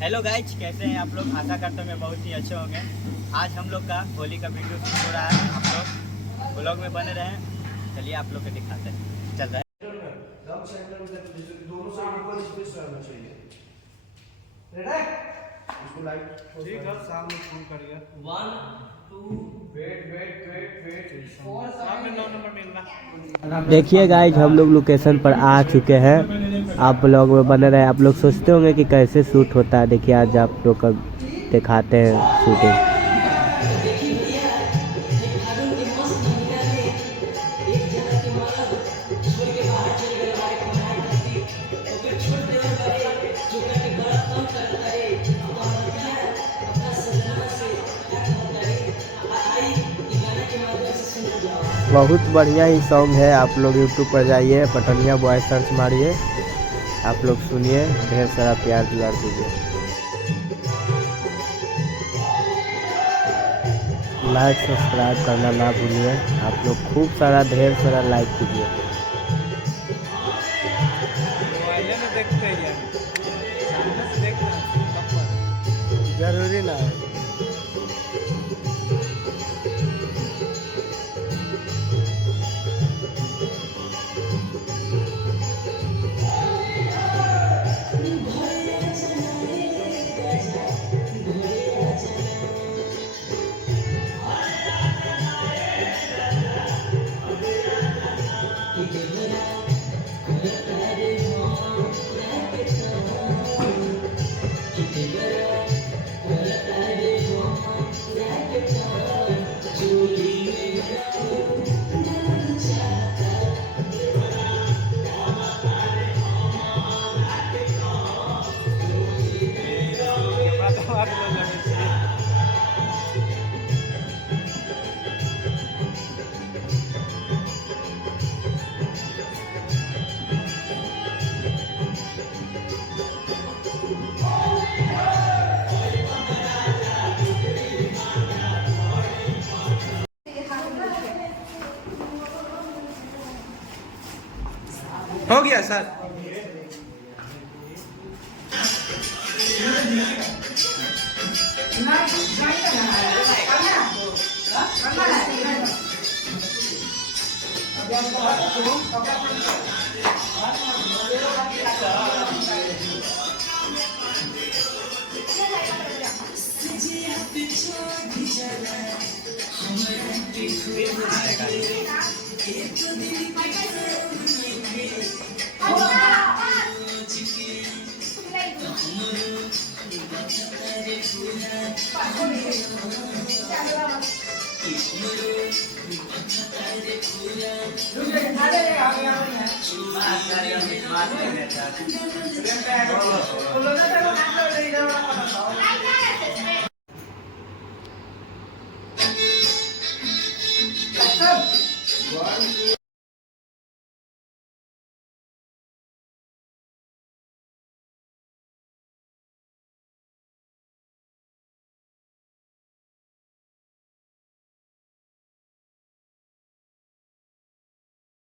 Hello guys, कैसे हैं आप लोग। आशा करते हैं बहुत ही अच्छे होंगे। आज हम लोग का होली का वीडियो शूट हो रहा है। आप लोग ब्लॉग में बने रहें। चलिए आप लोग को दिखाते हैं। चल रहा है। दोनों साइड इक्वल स्पेस रहना चाहिए। इसको लाइट ठीक है, सामने फुल करिए। 1 2 वेट 4 सामने 9 नंबर मिलना। देखिए गाइज, हम लोग लोकेशन पर आ चुके हैं। आप ब्लॉग में बने रहे। आप लोग सोचते होंगे कि कैसे शूट होता है। देखिए आज आप लोग का दिखाते हैं शूटिंग। बहुत बढ़िया ही सॉन्ग है। आप लोग यूट्यूब पर जाइए, पटनिया बॉय सर्च मारिए। आप लोग सुनिए, ढेर सारा प्यार दुलार दीजिए। लाइक सब्सक्राइब करना ना भूलिए। आप लोग खूब सारा ढेर सारा लाइक कीजिए। मोबाइल में देखते हैं, सामने से देखना जरूरी ना है। हो गया सर।